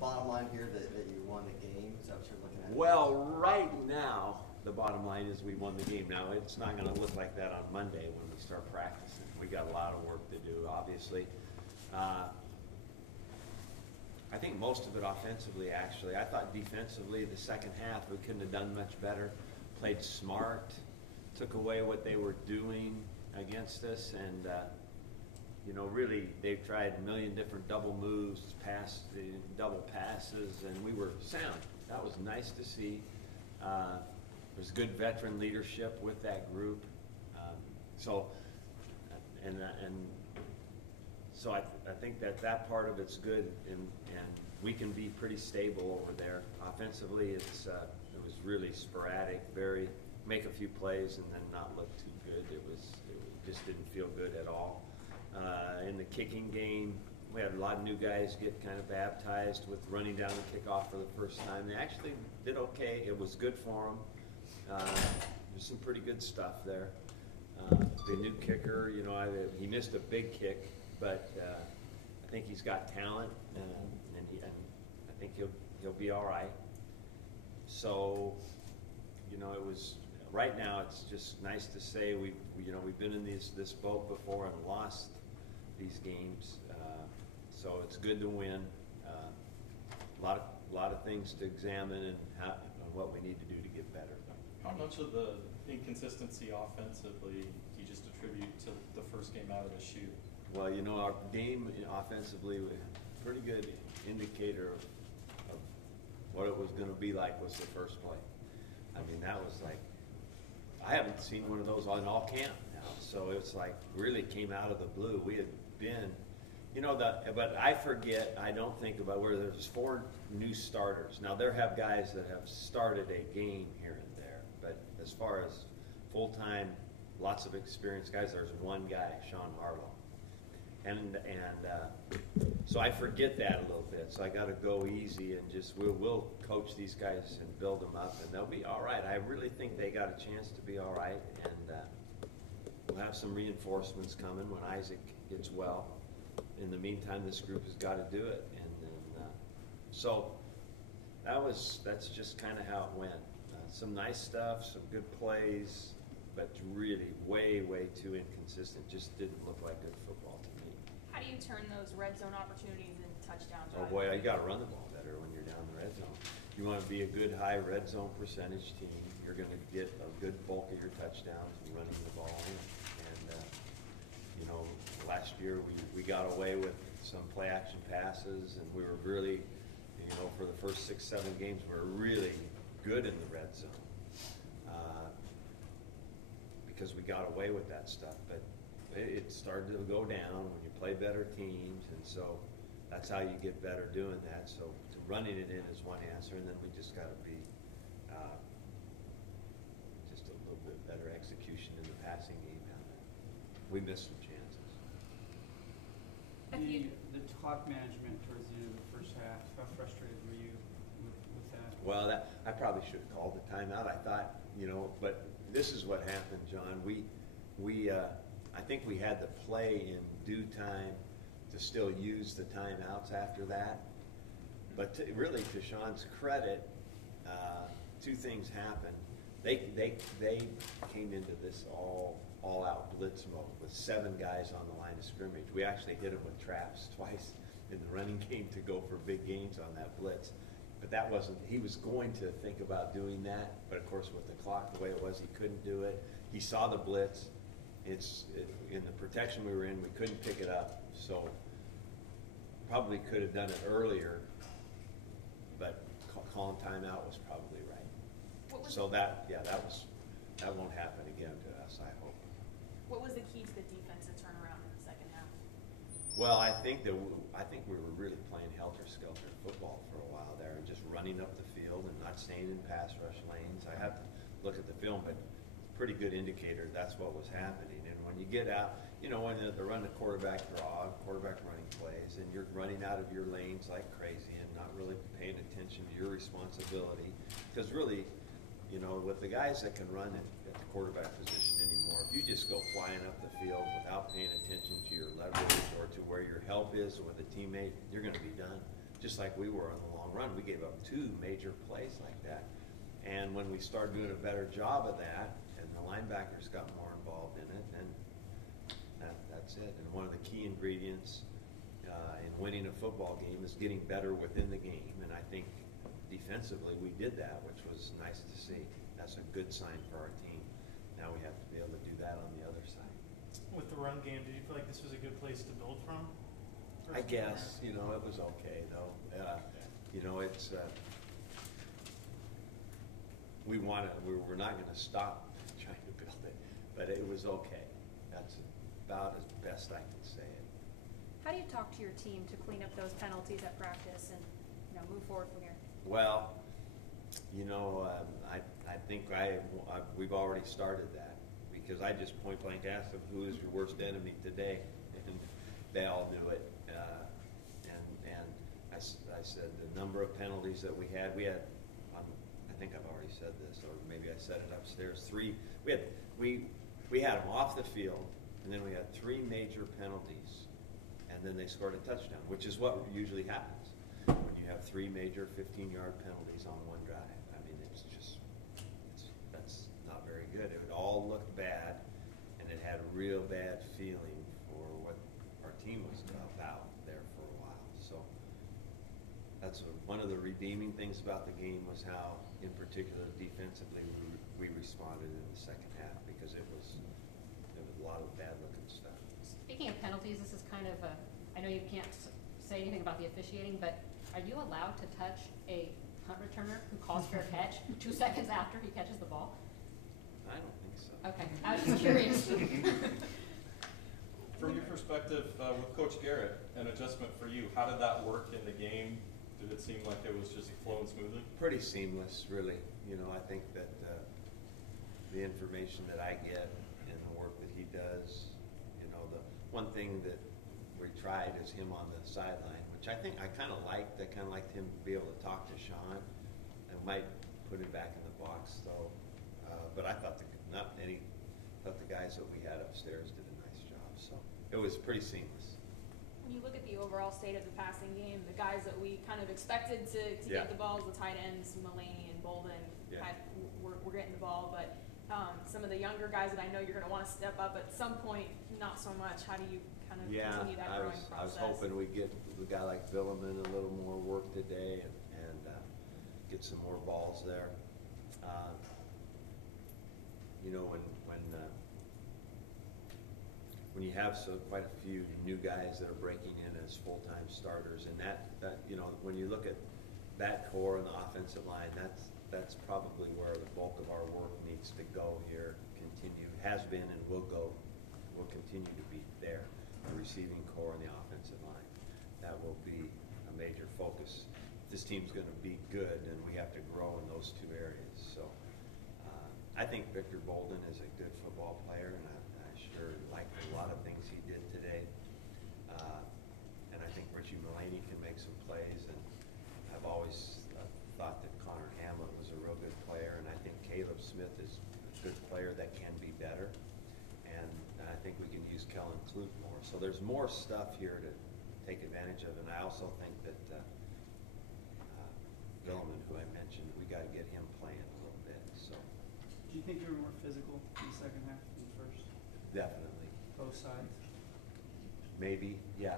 bottom line here that you won the game? Is that what you're looking at? Well, right now, the bottom line is we won the game. Now, it's not going to look like that on Monday when we start practicing. We got a lot of work to do, obviously. I think most of it offensively, actually. I thought defensively, the second half, we couldn't have done much better. Played smart, took away what they were doing against us, and you know, really, they've tried a million different double moves, double passes, and we were sound. That was nice to see. There's good veteran leadership with that group. So I think that part of it's good, and we can be pretty stable over there. Offensively, it was really sporadic, make a few plays and then not look too good. It just didn't feel good at all. In the kicking game, we had a lot of new guys get kind of baptized with running down the kickoff for the first time. They actually did okay. It was good for them. There's some pretty good stuff there. The new kicker, you know, he missed a big kick, but I think he's got talent, and I think he'll be all right. So, you know, right now it's just nice to say we've been in this boat before and lost these games, so it's good to win. A lot of things to examine and what we need to do to get better. How much of the inconsistency offensively do you just attribute to the first game out of the chute? Well, you know, our game offensively, a pretty good indicator of what it was going to be like was the first play. I mean, that was like, I haven't seen one of those in all camp now. So it's like really came out of the blue. We had been, you know, but I forget, I don't think about where there's 4 new starters. Now there have guys that have started a game here and there, but as far as full-time, lots of experienced guys, there's one guy, Sean Harlow. And so I forget that a little bit. So I got to go easy and just we'll coach these guys and build them up, and they'll be all right. I really think they got a chance to be all right, and we'll have some reinforcements coming when Isaac gets well. In the meantime, this group has got to do it, and then so that's just kind of how it went. Some nice stuff, some good plays, but really way too inconsistent. Just didn't look like good football to me. How do you turn those red zone opportunities into touchdowns? Oh boy, you got to run the ball better when you're down the red zone. You want to be a good high red zone percentage team. You're going to get a good bulk of your touchdowns and running the ball in. And you know, last year we got away with some play action passes, and we were really, you know, for the first 6-7 games, we were really good in the red zone. Because we got away with that stuff, but it started to go down when you play better teams, and so that's how you get better doing that. So running it in is one answer, and then we just got to be just a little bit better execution in the passing game down there. We missed some chances. The clock management towards the end of the first half, how frustrated were you with that? Well, I probably should have called the timeout. I thought, you know, but this is what happened, John. I think we had the play in due time to still use the timeouts after that. But really, to Sean's credit, 2 things happened. They came into this all-out blitz mode with 7 guys on the line of scrimmage. We actually hit them with traps twice in the running game to go for big gains on that blitz. But that wasn't, he was going to think about doing that, but of course with the clock the way it was, he couldn't do it. He saw the blitz. In the protection we were in, we couldn't pick it up, so probably could have done it earlier, but calling timeout was probably right. So that won't happen again to us, I hope. What was the key to the defensive turnaround in the second half? Well, I think we were really playing helter-skelter football for a while there and just running up the field and not staying in pass rush lanes. I have to look at the film, but it's a pretty good indicator that's what was happening. And when you get out, you know, when they're running a quarterback draw, quarterback running plays, and you're running out of your lanes like crazy and not really paying attention to your responsibility. Because really, you know, with the guys that can run at the quarterback position anymore, if you just go flying up the field without paying attention to your leverage or to where your help is with a teammate, you're going to be done. just like we were in the long run. We gave up 2 major plays like that. And when we started doing a better job of that, and the linebackers got more involved in it, then that's it. And one of the key ingredients in winning a football game is getting better within the game. And I think defensively we did that, which was nice to see. That's a good sign for our team. Now we have to be able to do that on the other side. With the run game, did you feel like this was a good place to build from? I guess, it was okay though. It's, we're not gonna stop trying to build it, but it was okay. That's about as best I can say it. How do you talk to your team to clean up those penalties at practice and, move forward from here? Well, I think we've already started that, because I just point blank asked them, who is your worst enemy today? And they all knew it. And I said the number of penalties that we had, I think I've already said this, or maybe I said it upstairs, 3, we had them off the field, and then we had 3 major penalties, and then they scored a touchdown, which is what usually happens when you have 3 major 15-yard penalties on one drive. I mean, that's not very good. It would all look bad, and it had a real bad feeling for what our team was about there for a while. So that's one of the redeeming things about the game, was how, in particular, defensively, we responded in the second half, because it was a lot of bad-looking stuff. Speaking of penalties, this is kind of I know you can't say anything about the officiating, but are you allowed to touch a punt returner who calls for a catch 2 seconds after he catches the ball? I don't think so. Okay, I was just curious. From your perspective, with Coach Garrett, an adjustment for you, how did that work in the game? Did it seem like it was just flowing smoothly? Pretty seamless, really. I think that the information that I get and the work that he does, the one thing that we tried is him on the sideline, which I think I kind of liked. I kind of liked him to be able to talk to Sean. I might put him back in the box though, but I thought the guys that we had upstairs did a nice job. So it was pretty seamless. When you look at the overall state of the passing game, the guys that we kind of expected to Yeah. get the balls, the tight ends, Mulaney and Bolden, Yeah. were getting the ball, but some of the younger guys that I know you're going to want to step up at some point, not so much. How do you kind of continue that growing process? I was hoping we'd get a guy like Villeman a little more work today and get some more balls there. When you have quite a few new guys that are breaking in as full-time starters, and that when you look at that core and the offensive line, that's probably where the bulk of our work needs to go here. Has been and will continue to be there. The receiving core and the offensive line. That will be a major focus. This team's going to be good, and we have to grow in those 2 areas. So I think Victor Bolden is a good football player, and I sure liked a lot of things he did today. And I think Richie Mulaney can make some plays, and I've always thought that Connor Hamlet was a real good player, and I think Caleb Smith is a good player that can be better. And I think we can use Kellen Klute more. So there's more stuff here to take advantage of, and I also think that Villeman, who I mentioned, we got to get him playing a little bit. So Do you think you were more physical in the second half than the first? definitely. Both sides? Maybe, yeah.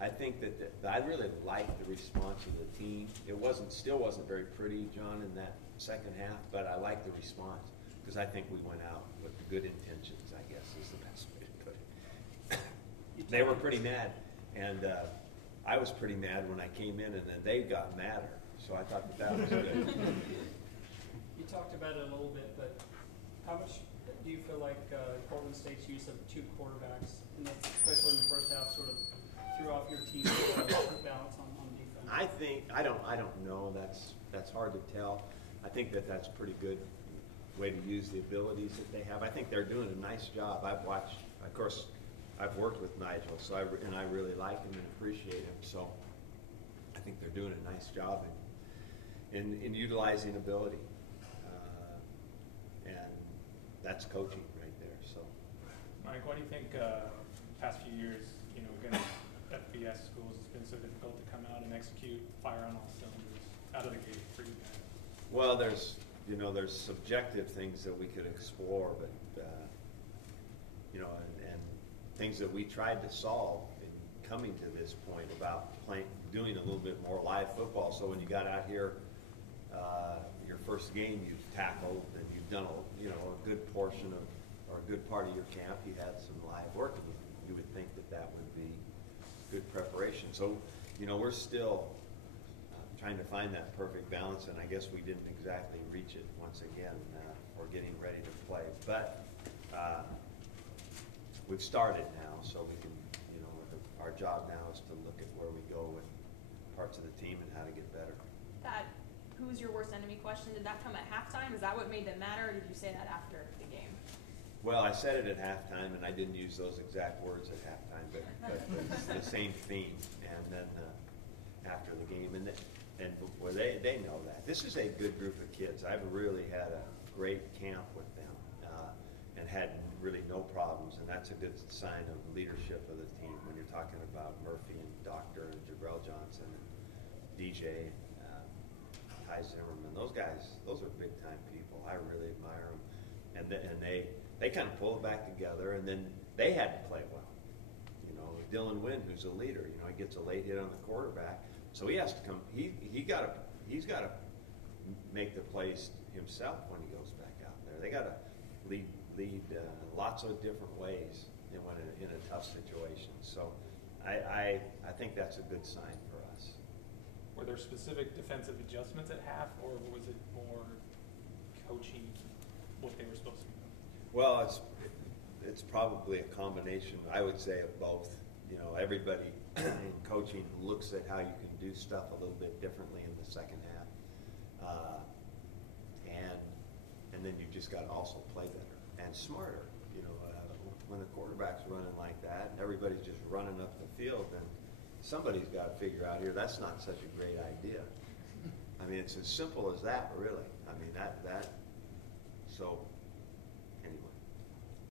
I think that I really liked the response of the team. It still wasn't very pretty, John, in that second half, but I liked the response, because I think we went out with good intentions, I guess is the best way to put it. They were pretty mad, and I was pretty mad when I came in, and then they got madder. So I thought that was good. You talked about it a little bit, but how much do you feel like Portland State's use of 2 quarterbacks, and that's especially in the first half, sort of threw off your team's balance on defense? I think I don't know. That's hard to tell. I think that's a pretty good way to use the abilities that they have. I think they're doing a nice job. I've watched, of course, I've worked with Nigel, so I really like him and appreciate him. So I think they're doing a nice job in utilizing ability, and that's coaching right there. So, Mike, what do you think? Past few years, against FBS schools, it's been so difficult to come out and execute, fire on all cylinders out of the gate for you guys? Well, there's subjective things that we could explore, but and things that we tried to solve in coming to this point about doing a little bit more live football. So when you got out here, your first game, you've tackled and you've done a good portion of, or a good part of your camp. You had some live work, and you would think that would be good preparation. So, we're still trying to find that perfect balance, and I guess we didn't exactly reach it once again. We're getting ready to play, but we've started now, so we can, our job now is to look at where we go with parts of the team and how to get better. That who's your worst enemy question, did that come at halftime? Is that what made them matter, or did you say that after the game? Well, I said it at halftime, and I didn't use those exact words at halftime, but it's the same theme. And then after the game, and well, they know that. This is a good group of kids. I've really had a great camp with them and had really no problems, and that's a good sign of leadership of the team when you're talking about Murphy and Doctor and Jabrell Johnson and DJ, Ty Zimmerman. Those guys, those are big-time people. I really admire them. And they kind of pulled back together, and then they had to play well. Dylan Wynn, who's a leader, he gets a late hit on the quarterback, so he has to come. He's got to make the plays himself when he goes back out there. They got to lead lots of different ways when in a tough situation. So I think that's a good sign for us. Were there specific defensive adjustments at half, or was it more coaching what they were supposed to be doing? Well, it's probably a combination, I would say, of both. Everybody in coaching looks at how you can do stuff a little bit differently in the second half, and then you just got to also play better and smarter. When the quarterback's running like that, and everybody's just running up the field, then somebody's got to figure out here that's not such a great idea. I mean, it's as simple as that, really. I mean that. So